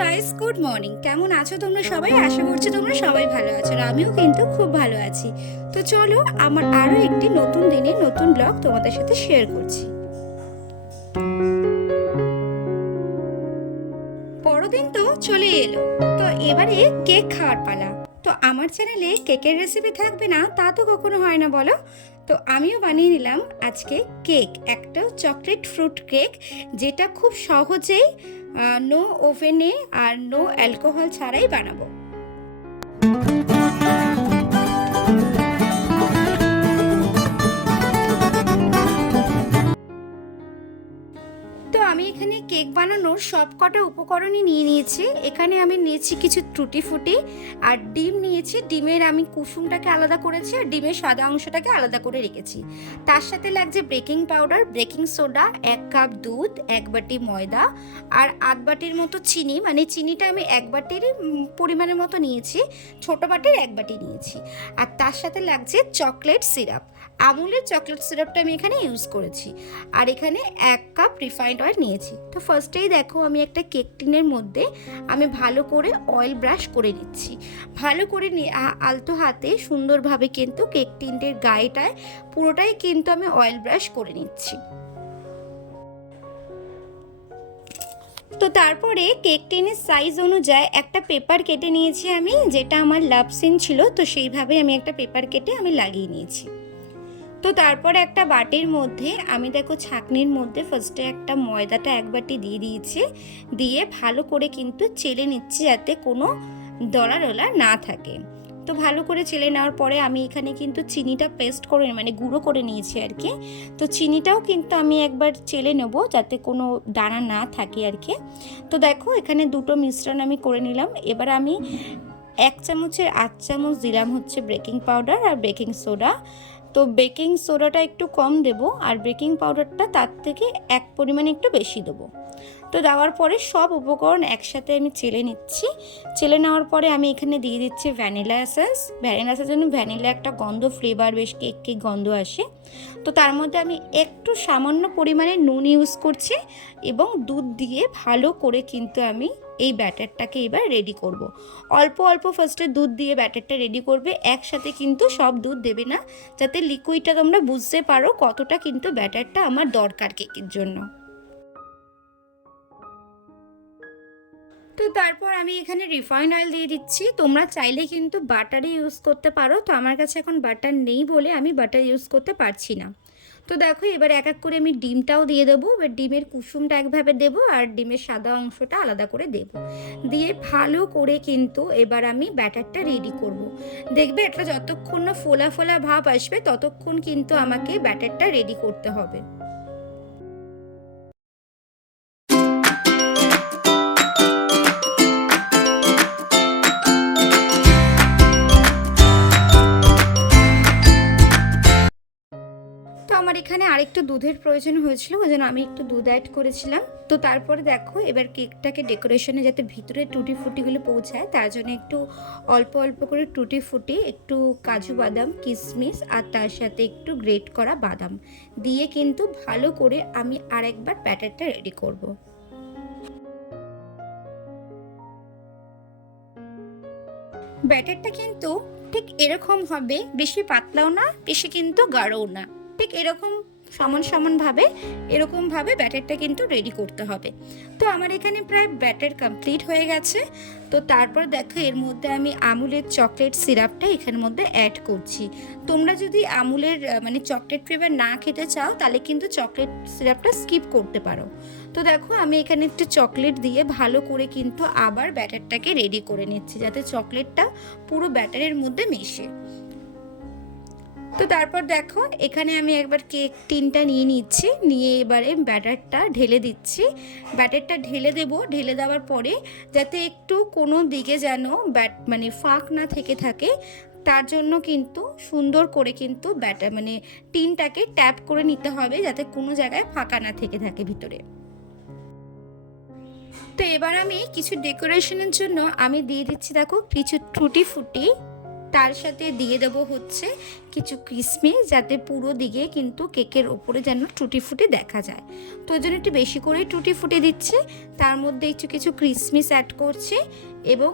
Guys, good morning. কেমন আছো তোমরা সবাই? আশা করছি তোমরা সবাই ভালো আছো, আর আমিও কিন্তু খুব ভালো আছি। তো চলো, আমার আরো একটি নতুন দিনে নতুন ব্লগ তোমাদের সাথে শেয়ার করছি। বড়দিন তো চলে এলো, তো এবারে কেক খাওয়ার পালা। তো আমার চ্যানেলে কেকের রেসিপি থাকবে না তা তো কখনো হয় না, বলো? তো আমিও বানিয়ে নিলাম আজকে কেক, একটা চকলেট ফ্রুট কেক, যেটা খুব সহজেই নো ওভেনে আর নো অ্যালকোহল ছাড়াই বানাবো। তো আমি এখানে কেক বানানোর সব কটা উপকরণই নিয়ে নিয়েছি। এখানে আমি নিয়েছি কিছু টুটি ফুটি, আর ডিম নিয়েছি। ডিমের আমি কুসুমটাকে আলাদা করেছি আর ডিমের সাদা অংশটাকে আলাদা করে রেখেছি। তার সাথে লাগছে baking powder, baking soda, 1 cup দুধ, 1 বাটি ময়দা, আর আধ বাটির মতো চিনি। মানে চিনিটা আমি 1 বাটির পরিমাণের মতো নিয়েছি, ছোট বাটির 1 বাটি নিয়েছি। আর তার সাথে লাগছে চকলেট সিরাপ। আমুলের চকলেট সিরাপটা আমি এখানে ইউজ করেছি। আর এখানে 1 কাপ রিফাইন্ড অয়েল নিয়েছি। তো ফার্স্টেই দেখো, আমি একটা কেক টিনের মধ্যে আমি ভালো করে অয়েল ব্রাশ করে নিচ্ছি। ভালো করে আলতো হাতে সুন্দরভাবে কিন্তু কেক টিনের গায়েটায় পুরোটাই কিন্তু আমি অয়েল ব্রাশ করে নিচ্ছি। তো তারপরে কেক টিনের সাইজ অনুযায়ী একটা পেপার কেটে নিয়েছি আমি, যেটা আমার লাভ সিন ছিল, তো সেইভাবে আমি একটা পেপার কেটে আমি লাগিয়ে নিয়েছি। তো তারপরে একটা বাটির মধ্যে আমি দেখো ছাঁকনির মধ্যে ফার্স্টে একটা ময়দাটা 1 বাটি দিয়ে দিয়েছি, দিয়ে ভালো করে কিন্তু চেলে নিচ্ছি যাতে কোনো দলা ডলা না থাকে। তো ভালো করে চেলে নেওয়ার পরে আমি এখানে কিন্তু চিনিটা পেস্ট করে মানে গুঁড়ো করে নিয়েছি আর কি। তো চিনিটাও কিন্তু আমি একবার চেলে নেব যাতে কোনো দানা না থাকে আর কি। তো দেখো, এখানে দুটো মিশ্রণ আমি করে নিলাম। এবার আমি 1 চামচের 8 চামচ দিলাম হচ্ছে বেকিং পাউডার আর বেকিং সোডা। তো বেকিং সোডাটা একটু কম দেব, আর বেকিং পাউডারটা তার থেকে এক পরিমাণে একটু বেশি দেবো। তো দেওয়ার পরে সব উপকরণ একসাথে আমি চেলে নিচ্ছি। চেলে নেওয়ার পরে আমি এখানে দিয়ে দিচ্ছি ভ্যানিলা এসেন্স। ভ্যানিলা এসেন্সের জন্য ভ্যানিলা একটা গন্ধ, ফ্লেভার, বেশ কেক কেক গন্ধ আসে। তো তার মধ্যে আমি একটু সামান্য পরিমাণে নুন ইউজ করছি, এবং দুধ দিয়ে ভালো করে কিন্তু আমি এই ব্যাটারটাকে এবার রেডি করব। অল্প অল্প ফার্স্টে দুধ দিয়ে ব্যাটারটা রেডি করবে, একসাথে কিন্তু সব দুধ দেবে না, যাতে লিকুইডটা তোমরা বুঝতে পারো কতটা কিন্তু ব্যাটারটা আমার দরকার কেকের জন্য। তো তারপর আমি এখানে রিফাইন্ড অয়েল দিয়ে দিচ্ছি। তোমরা চাইলে কিন্তু বাটারই ইউজ করতে পারো, তো আমার কাছে এখন বাটার নেই বলে আমি বাটার ইউজ করতে পারছি না। তো দেখো, এবার এক এক করে আমি ডিমটাও দিয়ে দেবো। এবার ডিমের কুসুমটা একভাবে দেবো, আর ডিমের সাদা অংশটা আলাদা করে দেবো। দিয়ে ভালো করে কিন্তু এবার আমি ব্যাটারটা রেডি করব। দেখবে এটা যতক্ষণ না ফোলা ফোলা ভাব আসবে ততক্ষণ কিন্তু আমাকে ব্যাটারটা রেডি করতে হবে। তো আমার এখানে আরেকটু দুধের প্রয়োজন হয়েছিল, ওই জন্য আমি একটু দুধ অ্যাড করেছিলাম। তো তারপরে দেখো, এবার কেকটাকে ডেকোরেশনে যাতে ভিতরে টুটি ফুটিগুলো পৌঁছায় তার জন্য একটু অল্প অল্প করে টুটি ফুটি, একটু কাজু বাদাম, কিশমিশ, আর তার সাথে একটু গ্রেট করা বাদাম দিয়ে কিন্তু ভালো করে আমি আরেকবার ব্যাটারটা রেডি করব। ব্যাটারটা কিন্তু ঠিক এরকম হবে, বেশি পাতলাও না, বেশি কিন্তু গাঢ়ও না, ঠিক এরকম সমান সমানভাবে এরকমভাবে ব্যাটারটা কিন্তু রেডি করতে হবে। তো আমার এখানে প্রায় ব্যাটার কমপ্লিট হয়ে গেছে। তো তারপর দেখো, এর মধ্যে আমি আমুলের চকলেট সিরাপটা এখানের মধ্যে অ্যাড করছি। তোমরা যদি আমুলের মানে চকলেট ফ্লেভার না খেতে চাও তাহলে কিন্তু চকলেট সিরাপটা স্কিপ করতে পারো। তো দেখো, আমি এখানে একটু চকলেট দিয়ে ভালো করে কিন্তু আবার ব্যাটারটাকে রেডি করে নিচ্ছি, যাতে চকলেটটা পুরো ব্যাটারের মধ্যে মেশে। তো তারপর দেখো, এখানে আমি একবার কেক টিনটা নিয়ে নিচ্ছি, নিয়ে এবারে ব্যাটারটা ঢেলে দিচ্ছি। ব্যাটারটা ঢেলে দেবো, ঢেলে দেওয়ার পরে যাতে একটু কোনো দিকে যেন মানে ফাঁক না থেকে থাকে, তার জন্য কিন্তু সুন্দর করে কিন্তু ব্যাটার মানে টিনটাকে ট্যাপ করে নিতে হবে, যাতে কোনো জায়গায় ফাঁকা না থেকে থাকে ভিতরে। তো এবার আমি কিছু ডেকোরেশনের জন্য আমি দিয়ে দিচ্ছি দেখো কিছু টুটি ফুটি, তার সাথে দিয়ে দেবো হচ্ছে কিছু কিশমিশ, যাতে পুরো দিকে কিন্তু কেকের ওপরে যেন টুটি ফুটি দেখা যায়। তো ওই জন্য একটু বেশি করেই টুটি ফুটি দিচ্ছে। তার মধ্যে কিছু কিশমিশ অ্যাড করছি এবং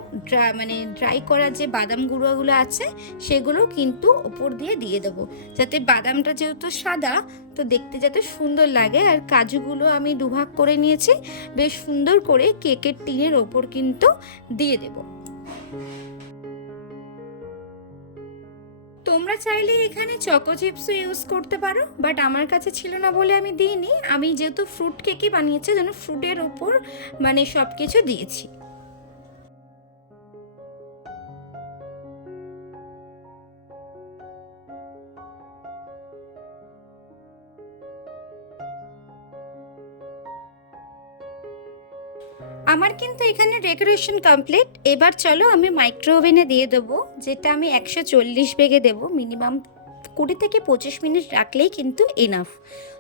ড্রাই করা যে বাদাম গুঁড়োগুলো আছে সেগুলো কিন্তু ওপর দিয়ে দেবো, যাতে বাদামটা যেহেতু সাদা তো দেখতে যাতে সুন্দর লাগে। আর কাজুগুলো আমি দুভাগ করে নিয়েছি, বেশ সুন্দর করে কেকের টিনের ওপর কিন্তু দিয়ে দেবো। তোমরা চাইলে এখানে চকো চিপসও ইউজ করতে পারো, বাট আমার কাছে ছিল না বলে আমি দিইনি। আমি যেহেতু ফ্রুট কেকই বানিয়েছি, যেন ফ্রুটের ওপর সব কিছু দিয়েছি। আমার কিন্তু এখানে ডেকোরেশন কমপ্লিট। এবার চলো আমি মাইক্রো ওভেনে দিয়ে দেবো, যেটা আমি 140 বেগে দেবো। মিনিমাম 20 থেকে 25 মিনিট রাখলেই কিন্তু এনাফ।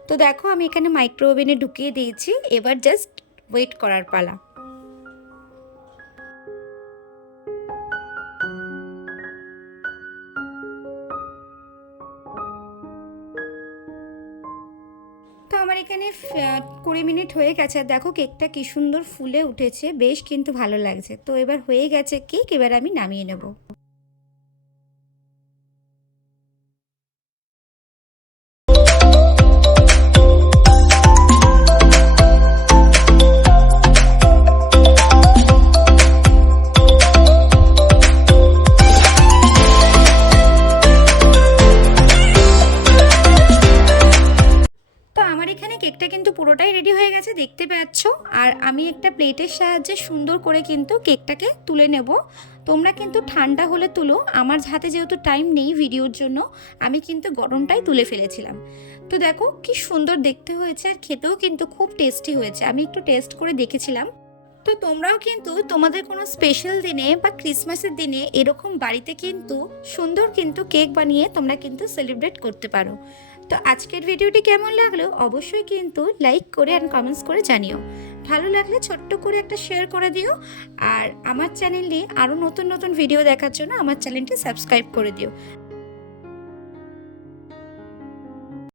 তো দেখো আমি এখানে মাইক্রো ওভেনে ঢুকিয়ে দিয়েছি, এবার জাস্ট ওয়েট করার পালা। তো আমার এখানে 20 মিনিট হয়ে গেছে। দেখো কেকটা কি সুন্দর ফুলে উঠেছে, বেশ কিন্তু ভালো লাগছে। তো এবার হয়ে গেছে কেক, এবার আমি নামিয়ে নেব। কেকটা কিন্তু পুরোটাই রেডি হয়ে গেছে, দেখতে পাচ্ছ। আর আমি একটা প্লেটের সাহায্যে সুন্দর করে কিন্তু কেকটাকে তুলে নেব। তোমরা কিন্তু ঠান্ডা হলে তুলো, আমার হাতে যেহেতু টাইম নেই ভিডিওর জন্য, আমি কিন্তু গরমটাই তুলে ফেলেছিলাম। তো দেখো কি সুন্দর দেখতে হয়েছে, আর খেতেও কিন্তু খুব টেস্টি হয়েছে। আমি একটু টেস্ট করে দেখেছিলাম। তো তোমরাও কিন্তু তোমাদের কোনো স্পেশাল দিনে বা ক্রিসমাসের দিনে এরকম বাড়িতে কিন্তু সুন্দর কিন্তু কেক বানিয়ে তোমরা কিন্তু সেলিব্রেট করতে পারো। তো আজকের ভিডিওটি কেমন লাগলো অবশ্যই কিন্তু লাইক করে আর কমেন্টস করে জানিও। ভালো লাগলে ছোট্ট করে একটা শেয়ার করে দিও। আর আমার চ্যানেলে আরও নতুন নতুন ভিডিও দেখার জন্য আমার চ্যানেলটি সাবস্ক্রাইব করে দিও।